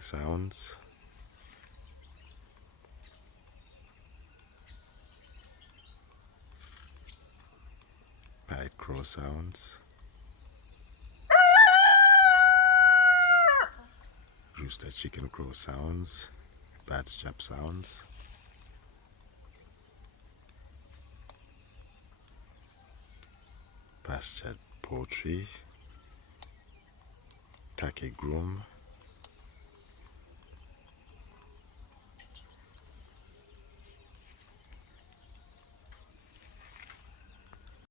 buzzing sounds, pied crow sounds, rooster chicken crow sounds, bat chap sounds, pastured poultry, turkey groom,